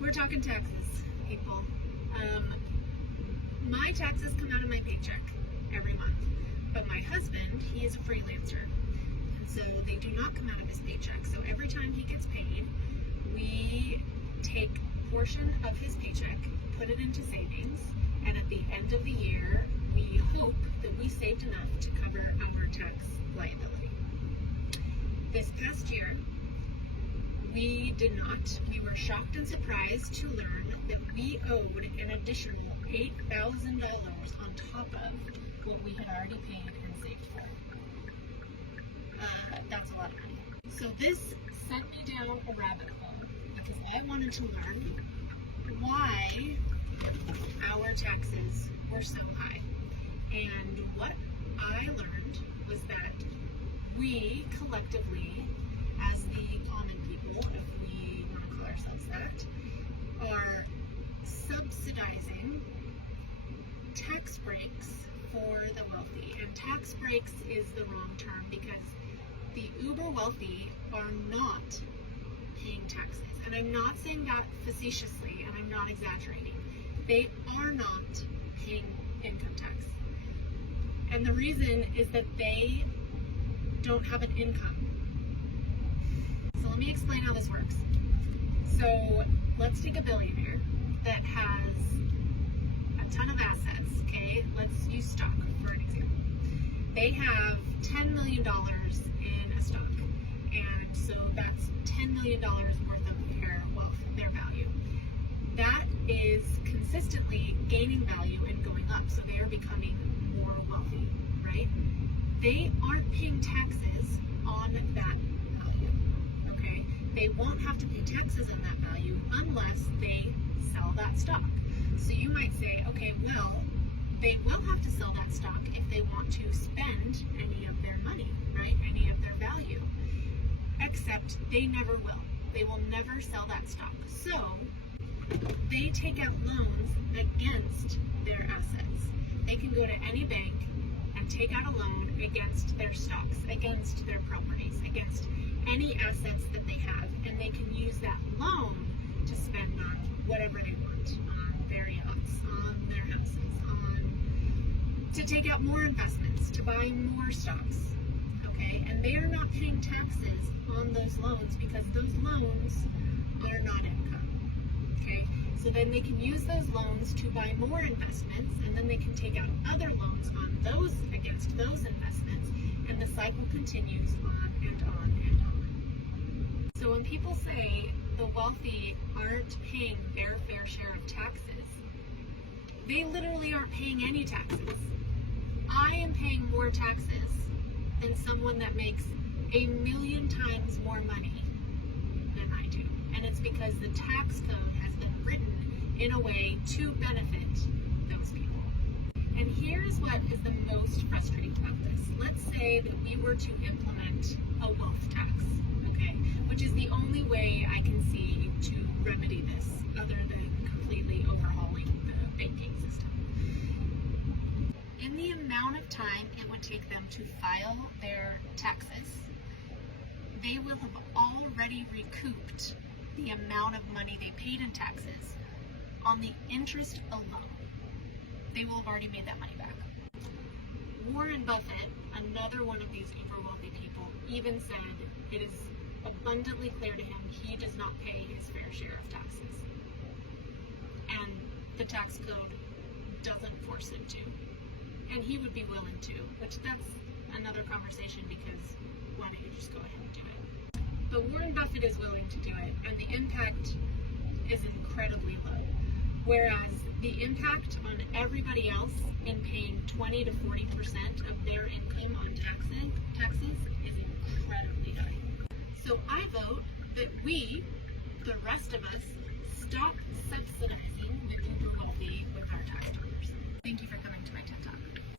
We're talking taxes, people. My taxes come out of my paycheck every month, but my husband, he is a freelancer, and so they do not come out of his paycheck. So every time he gets paid, we take a portion of his paycheck, put it into savings, and at the end of the year, we hope that we saved enough to cover our tax liability. This past year, we did not. We were shocked and surprised to learn that we owed an additional $8,000 on top of what we had already paid and saved for. That's a lot of money. So this sent me down a rabbit hole because I wanted to learn why our taxes were so high. And what I learned was that we collectively, as the common people, if we want to call ourselves that, are subsidizing tax breaks for the wealthy. And tax breaks is the wrong term because the uber wealthy are not paying taxes. And I'm not saying that facetiously, and I'm not exaggerating. They are not paying income tax. And the reason is that they don't have an income. So let me explain how this works. So let's take a billionaire that has a ton of assets, okay? Let's use stock for an example. They have $10 million in a stock, and so that's $10 million worth of their wealth, their value. That is consistently gaining value and going up, so they are becoming more wealthy, right? They aren't paying taxes on that value, okay? They won't have to pay taxes on that value unless they sell that stock. So you might say, okay, well, they will have to sell that stock if they want to spend any of their money, right? Any of their value. Except they never will. They will never sell that stock. So they take out loans against their assets. They can go to any bank and take out a loan against their stocks, against their properties, against any assets that they have, and they can use that loan to spend on whatever they want, on their yachts, on their houses, to take out more investments, to buy more stocks, okay? And they are not paying taxes on those loans because those loans are not income, okay? So then they can use those loans to buy more investments, and then they can take out other loans on those against those investments, and the cycle continues on and on and on. So when people say the wealthy aren't paying their fair share of taxes, they literally aren't paying any taxes. I am paying more taxes than someone that makes 1,000,000 times more money than I do. And it's because the tax code has been written in a way to benefit those people. And here's what is the most frustrating about this. Let's say that we were to implement a wealth tax, okay, which is the only way I can see to remedy this other than completely overhauling the banking system. In the amount of time it would take them to file their taxes, they will have already recouped the amount of money they paid in taxes on the interest alone. They will have already made that money back. Warren Buffett, another one of these uber wealthy people, even said it is abundantly clear to him he does not pay his fair share of taxes. And the tax code doesn't force him to. And he would be willing to, which that's another conversation because why don't you just go ahead and do it? But Warren Buffett is willing to do it, and the impact is incredibly low. Whereas the impact on everybody else in paying 20 to 40% of their income on taxes is incredibly high. So I vote that we, the rest of us, stop subsidizing the uber wealthy with our tax dollars. Thank you for